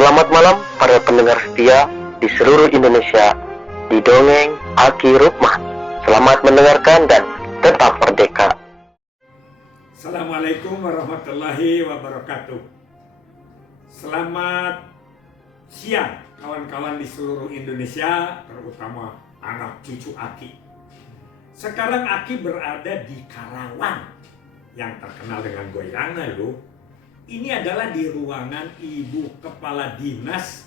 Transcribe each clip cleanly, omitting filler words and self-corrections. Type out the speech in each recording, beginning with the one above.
Selamat malam para pendengar setia di seluruh Indonesia di Dongeng Aki Rukman. Selamat mendengarkan dan tetap merdeka. Assalamualaikum warahmatullahi wabarakatuh. Selamat siang kawan-kawan di seluruh Indonesia, terutama anak cucu Aki. Sekarang Aki berada di Karawang yang terkenal dengan goyangan loh. Ini adalah di ruangan Ibu Kepala Dinas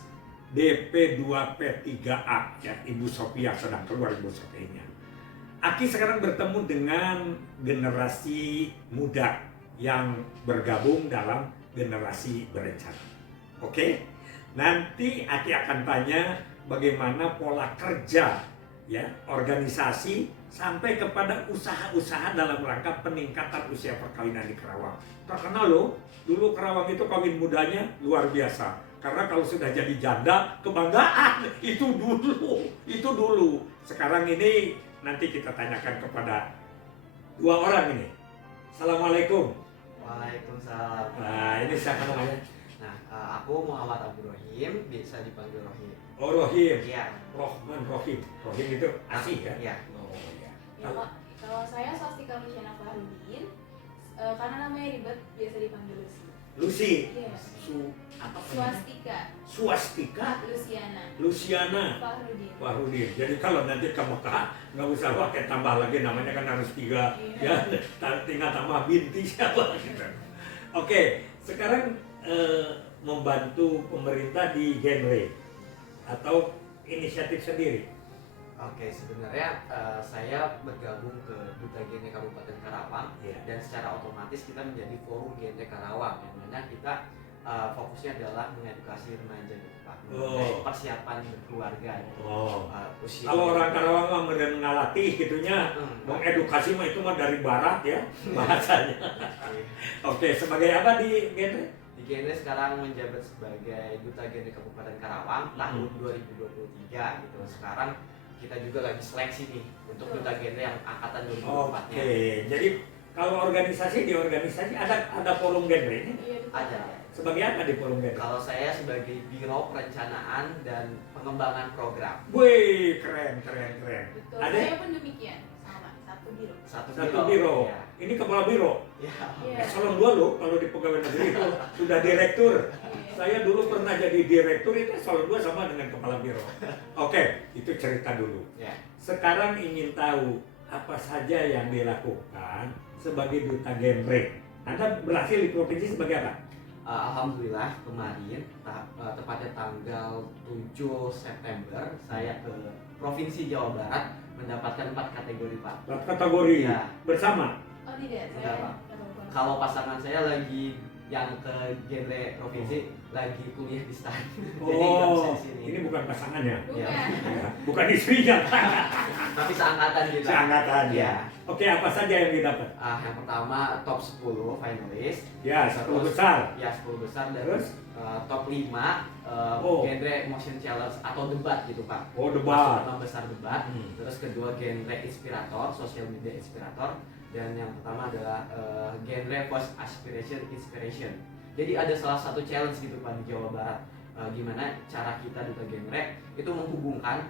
DP2P3A, ya, Ibu Sophia sedang keluar Ibu Sophia-nya. Aki sekarang bertemu dengan generasi muda yang bergabung dalam generasi berencana. Oke? Nanti Aki akan tanya bagaimana pola kerja, ya, organisasi sampai kepada usaha-usaha dalam rangka peningkatan usia perkawinan di Karawang. Terkenal loh, dulu Karawang itu kawin mudanya luar biasa. Karena kalau sudah jadi janda, kebanggaan. Itu dulu. Sekarang ini nanti kita tanyakan kepada dua orang ini. Assalamualaikum. Waalaikumsalam. Nah, ini siapa namanya? Nah, aku Muhammad Abdul Rohim, bisa dipanggil Rohim. Oh, Rohim. Iya. Rohim itu asih ya? Iya. Oh iya. Ya, Pak. Kalau saya Swastika Luciana Fahrudin, karena namanya ribet biasa dipanggil Lucy. Lucy. Iya. Apa namanya? Swastika Swastika Luciana Fahrudin. Fahrudin. Jadi kalau nanti ke Mekah nggak usah pakai tambah lagi, namanya kan harus 3 Iya. ya, tinggal tambah binti siapa gitu. Oke, sekarang membantu pemerintah di genre atau inisiatif sendiri. Oke, sebenarnya saya bergabung ke Duta Genre Kabupaten Karawang, Iya. dan secara otomatis kita menjadi forum genre Karawang, yang mana kita fokusnya adalah mengedukasi remaja gitu Pak, mengenai persiapan berkeluarga gitu. Usia. Kalau orang Karawang mah mengalatih gitunya, mengedukasi mah itu mah dari barat ya bahasanya. Oke, sebagai apa di genre? Di genre sekarang menjabat sebagai Duta Genre Kabupaten Karawang tahun 2023 gitu. Sekarang kita juga lagi seleksi nih untuk Duta Genre yang angkatan 2024-nya. Oke, jadi kalau organisasi di organisasi ada forum genre ini? Iya, betul. Ada. Sebagai apa di forum genre? Kalau saya sebagai Biro Perencanaan dan Pengembangan Program. Wih, keren. Betul. Ada Saya pun demikian, sama satu biro. Satu biro. Ya. Ini kepala biro. Ya. Iya. Eselon 2 loh kalau di pegawai negeri itu sudah direktur. Iya. Saya dulu pernah jadi direktur, itu eselon 2 sama dengan kepala biro. Oke, itu cerita dulu. Ya. Sekarang ingin tahu apa saja yang dilakukan sebagai duta genre. Anda berhasil di provinsi sebagai apa? Alhamdulillah kemarin tepatnya tanggal 7 September saya ke Provinsi Jawa Barat mendapatkan 4 kategori Pak. Kategori Ya. bersama. Oh tidak, Enggak, saya Pak. Kalau pasangan saya lagi yang ke genre provinsi lagi kuliah di STAN. Jadi nggak bisa Oh, di sini. ini bukan pasangannya. bukan. Ya, bukan istrinya. Tapi seangkatan kita. Seangkatan ya. Ya. Oke, apa saja yang didapat? Yang pertama top 10 finalis. Ya, 10 besar. Ya, 10 besar. Dan Terus? top 5 genre motion challenge atau debat gitu Pak. Oh, Masuk debat. 5 besar debat. Hmm. Terus kedua genre inspirator, social media inspirator. Dan yang pertama adalah genre voice inspiration. Jadi ada salah satu challenge gitu Pak di Jawa Barat. Gimana cara kita Duta Genre itu menghubungkan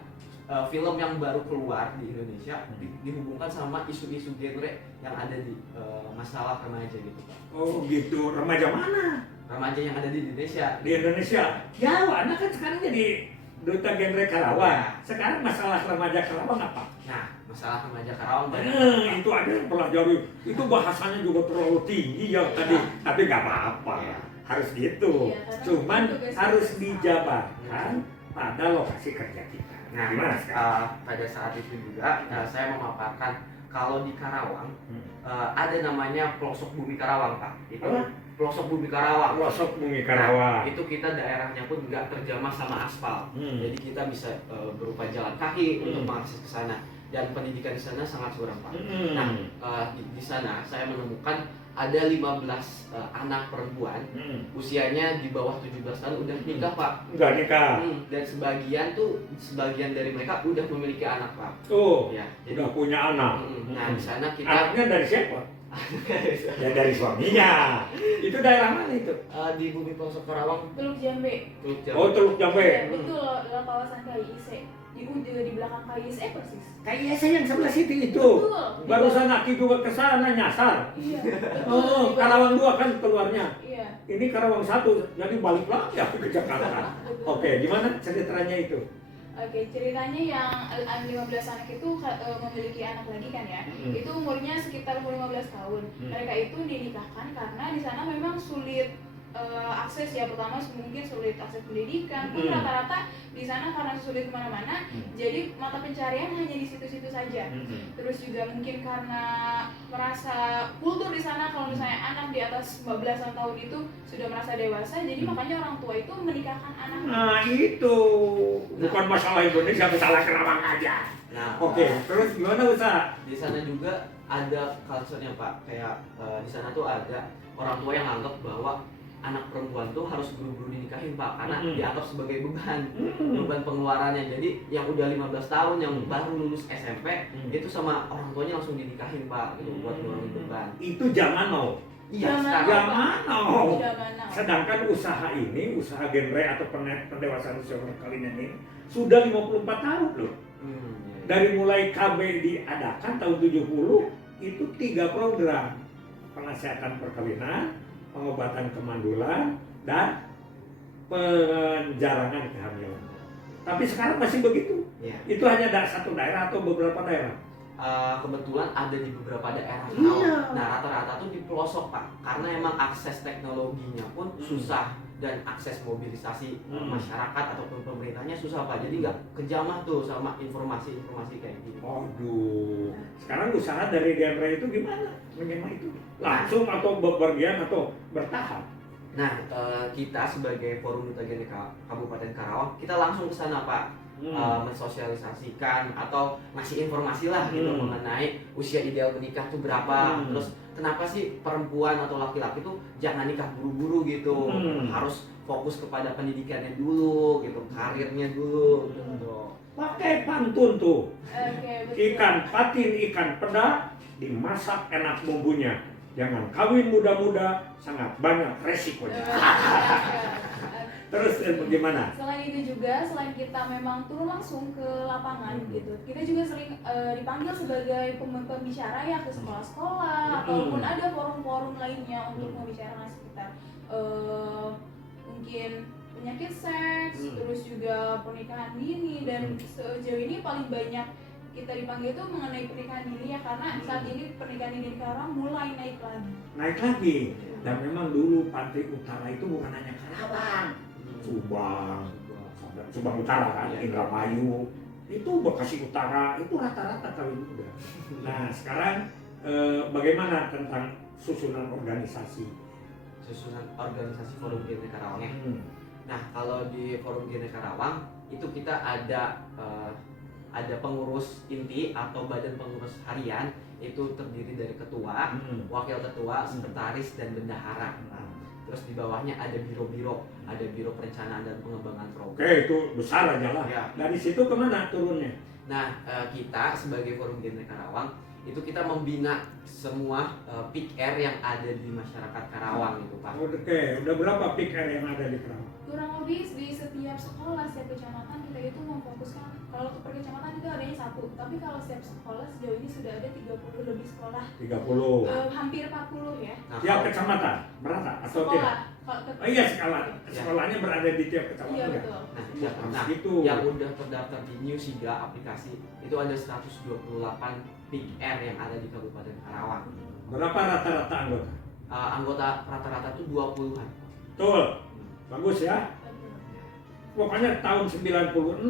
film yang baru keluar di Indonesia dihubungkan sama isu-isu genre yang ada di masalah remaja gitu Pak. Oh, gitu. Remaja mana? Remaja yang ada di Indonesia. Di Indonesia. Jawa, Anda kan sekarang jadi duta genre Karawang. Ya. Sekarang masalah remaja Karawang apa? Nah, masalah remaja Karawang banyak. Itu ada yang pelajari. Itu bahasanya juga terlalu tinggi ya tadi. Tapi nggak apa-apa. Iya. Harus gitu. Iya, karena Cuman tugasnya harus sama. dijabarkan pada lokasi kerja kita. Nah, Gimana sekarang? pada saat itu juga saya memaparkan kalau di Karawang Hmm. ada namanya pelosok bumi Karawang Pak. Itu Apa? pelosok bumi Karawang. Pelosok bumi Nah, Karawang. itu kita daerahnya pun nggak terjamah sama aspal. Jadi kita bisa berupa jalan kaki untuk mengakses ke sana, dan pendidikan di sana sangat kurang Pak. Nah, di sana saya menemukan ada 15 anak perempuan usianya di bawah 17 tahun udah nikah Pak. Udah nikah. Dan sebagian dari mereka udah memiliki anak Pak. Tuh, Ya, udah punya anak. Nah, di sana kita Anaknya dari siapa? Ya dari suaminya. Itu daerah mana itu? Di Bumi Pelosok Karawang, Teluk Jambe. Teluk Jambe. Oh, Teluk Jambe. Ya, betul, dalam kawasan KIIC. Di belakang KIIC persis. Kayaknya saya yang sebelah situ itu. Betul. Barusan Aki juga ke sana nyasar. Iya, betul. Oh, Karawang 2 kan keluarnya. Iya. Ini Karawang 1, jadi balik lagi aku ke Jakarta. Betul. Oke, gimana ceritanya itu? Oke, ceritanya yang 15 anak itu memiliki anak lagi kan ya. Itu umurnya sekitar umur 15 tahun. Mereka itu dinikahkan karena di sana memang sulit akses ya, pertama mungkin sulit akses pendidikan pun rata-rata di sana karena sulit kemana-mana, jadi mata pencarian hanya di situ-situ saja. Terus juga mungkin karena merasa kultur di sana kalau misalnya anak di atas 15-an tahun itu sudah merasa dewasa, jadi makanya orang tua itu menikahkan anaknya. Nah itu bukan masalah Indonesia, masalah Karawang aja. Nah, Oke, terus gimana usaha? di sana juga ada culture-nya Pak, kayak di sana tuh ada orang tua yang anggap bahwa anak perempuan tuh harus buru-buru dinikahin Pak, karena dianggap sebagai beban pengeluarannya. Jadi yang udah 15 tahun yang baru lulus SMP itu sama orang tuanya langsung dinikahin Pak, gitu buat ngurangin beban. Itu zaman now. Iya, Zaman sekarang. Zaman now. Zaman now. Sedangkan usaha ini, usaha genre atau pendewasaan usia kalian ini sudah 54 tahun loh. Iya. Dari mulai KB diadakan tahun 70 itu 3 program: penasihat perkawinan, pengobatan kemandulan, dan penjarangan kehamilan. Tapi sekarang masih begitu. Iya. Itu hanya satu daerah atau beberapa daerah? Kebetulan ada di beberapa daerah. Iya. Nah, rata-rata tuh di pelosok Pak, karena emang akses teknologinya pun susah dan akses mobilisasi masyarakat ataupun pemerintahnya susah Pak. Jadi nggak kejamah tuh sama informasi-informasi kayak gitu. Aduh, sekarang usaha dari genre itu gimana? Menyemak itu langsung atau bepergian atau bertahap? Nah, kita sebagai Forum Duta Genre Kabupaten Karawang, kita langsung ke sana Pak. Mensosialisasikan atau ngasih informasi lah gitu mengenai usia ideal menikah tuh berapa, terus kenapa sih perempuan atau laki-laki tuh jangan nikah buru-buru gitu, harus fokus kepada pendidikannya dulu gitu, karirnya dulu gitu. Pakai pantun tuh. Oke, betul. Ikan patin, ikan peda, dimasak enak bumbunya. Jangan kawin muda-muda, sangat banyak resikonya. Terus bagaimana? Selain itu juga, selain kita memang turun langsung ke lapangan gitu, kita juga sering dipanggil sebagai pembicara ya ke sekolah-sekolah ataupun ada forum-forum lainnya untuk membicarakan sekitar mungkin penyakit seks, terus juga pernikahan dini, dan sejauh ini paling banyak kita dipanggil itu mengenai pernikahan dini ya, karena saat ini pernikahan dini sekarang mulai naik lagi. Naik lagi. Dan memang dulu Pantai Utara itu bukan hanya Karawang, Subang Utara kan, Indramayu, itu Bekasi Utara, itu rata-rata kawin muda. Nah sekarang bagaimana tentang susunan organisasi? Susunan organisasi Forum Genre Karawang ya. Nah, kalau di Forum Genre Karawang itu kita ada pengurus inti atau badan pengurus harian, itu terdiri dari ketua, wakil ketua, sekretaris, dan bendahara. Terus di bawahnya ada biro-biro, ada biro perencanaan dan pengembangan program. Oke, itu besar aja lah. Ya. Dari situ kemana turunnya? Nah, kita sebagai Forum Genre Karawang itu kita membina semua peak air yang ada di masyarakat Karawang itu Pak. Oke, udah berapa PKR yang ada di Karawang? Kurang lebih di setiap sekolah, setiap kecamatan kita itu memfokuskan, kalau per kecamatan itu adanya 1, tapi kalau setiap sekolah sejauh ini sudah ada 30 lebih sekolah, 30. hampir 40 ya. Nah, Tiap kecamatan merata atau tidak? Sekolah. Oh iya, sekolahnya berada di tiap kecamatan. Iya ya? betul. Nah, Gitu. yang udah terdaftar di New Siga aplikasi itu ada 128 peak air yang ada di Kabupaten Karawang. Berapa rata-rata anggota? Anggota rata-rata tuh 20-an. Betul. Bagus ya. Pokoknya tahun 96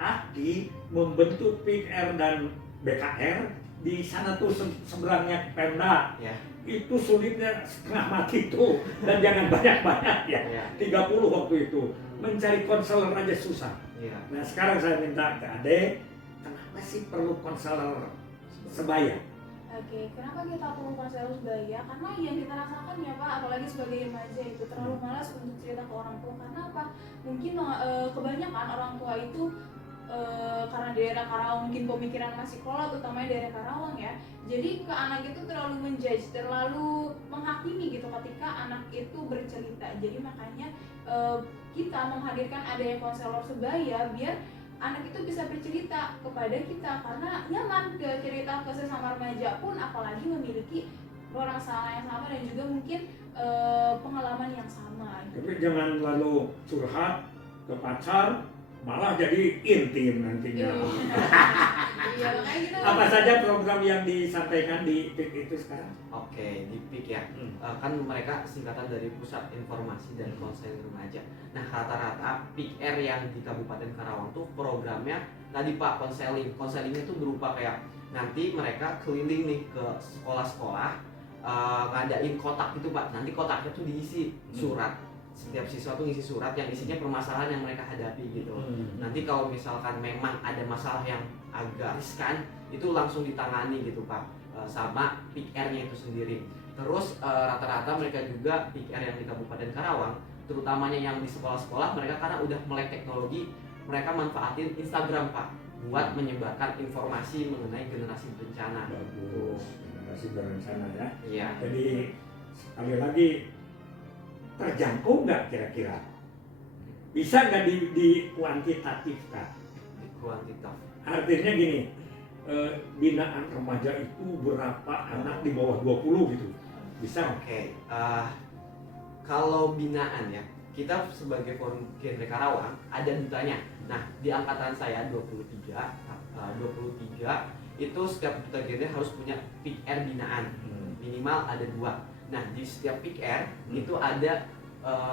AKI membentuk PIKR dan BKR di sana tuh seberangnya Pemda. Ya. Itu sulitnya setengah mati tuh, dan jangan banyak-banyak ya. Ya. 30 waktu itu. Mencari konselor aja susah. Ya. Nah sekarang saya minta ke Ade, kenapa sih perlu konselor sebaya? Oke, kenapa kita perlu konselor sebaya? Karena yang kita rasakan ya Pak, apalagi sebagai remaja itu terlalu malas untuk cerita ke orang tua. Karena apa? Mungkin kebanyakan orang tua itu karena daerah Karawang mungkin pemikiran masih kolot, utamanya daerah Karawang ya. Jadi ke anak itu terlalu menjudge, terlalu menghakimi gitu ketika anak itu bercerita. Jadi makanya kita menghadirkan adanya konselor sebaya biar anak itu bisa bercerita kepada kita, karena nyaman ke cerita ke sesama remaja pun, apalagi memiliki orang salah yang sama dan juga mungkin pengalaman yang sama. Tapi jangan lalu curhat ke pacar, malah jadi intim nantinya. Iya, makanya kita Apa saja program yang disampaikan di PIK itu sekarang? Oke, di PIK ya. Kan mereka singkatan dari Pusat Informasi dan Konseling Remaja. Nah, rata-rata PIK-R yang di Kabupaten Karawang tuh programnya tadi Pak, konseling. Konselingnya tuh berupa kayak nanti mereka keliling nih ke sekolah-sekolah, ngadain kotak gitu Pak. Nanti kotaknya tuh diisi surat. Setiap siswa tuh ngisi surat yang isinya permasalahan yang mereka hadapi gitu. Nanti kalau misalkan memang ada masalah yang agak riskan, itu langsung ditangani gitu Pak, sama PIK-R-nya itu sendiri. Terus rata-rata mereka juga PIK-R yang di Kabupaten Karawang, terutamanya yang di sekolah-sekolah, mereka karena udah melek teknologi, mereka manfaatin Instagram Pak buat menyebarkan informasi mengenai generasi berencana. Bagus, generasi berencana ya. Iya. Jadi sekali lagi, terjangkau nggak kira-kira? Bisa nggak di kuantitatifkan? Di kuantitas. Artinya gini, binaan remaja itu berapa anak di bawah 20 gitu? Bisa nggak? Oke, kalau binaan ya, kita sebagai forum genre Karawang ada dutanya. Nah, di angkatan saya 23 itu setiap duta genre harus punya PIK-R binaan. Minimal ada 2. Nah, di setiap PIK-R itu ada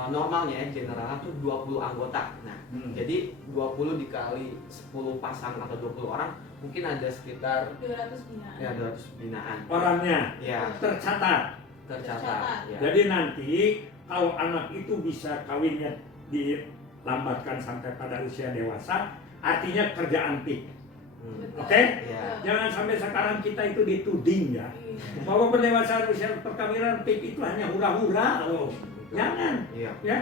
normalnya generalnya tuh 20 anggota. Nah, jadi 20 dikali 10 pasang atau 20 orang mungkin ada sekitar 200 binaan. ya 200 binaan. Orangnya Ya, tercatat. tercatat. Ya. Jadi nanti kalau anak itu bisa kawinnya dilambatkan sampai pada usia dewasa, artinya kerjaan PIK. Oke? Ya. Jangan sampai sekarang kita itu dituding ya, bahwa pendewasaan usia perkawinan PIK itu hanya hura-hura loh. Jangan, Iya. ya.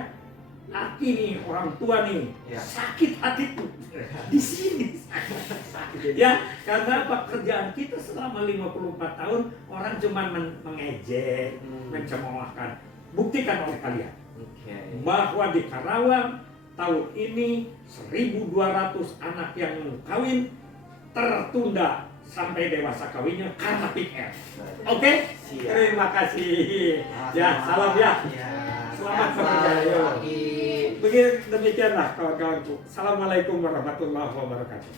Aki nih, orang tua nih, Ya. sakit hatiku di sini. Ya, karena pekerjaan kita selama 54 tahun orang cuma mengejek, mencemoohkan. Buktikan oleh kalian Oke. bahwa di Karawang tahun ini 1.200 anak yang kawin tertunda sampai dewasa kawinnya karena PIK-R. Oke? Siap. Terima kasih. Ya, salam ya. Ya. Selamat Sehat bekerja, selalu, yuk. Aki. Demikianlah kawan-kawanku. Assalamualaikum warahmatullahi wabarakatuh.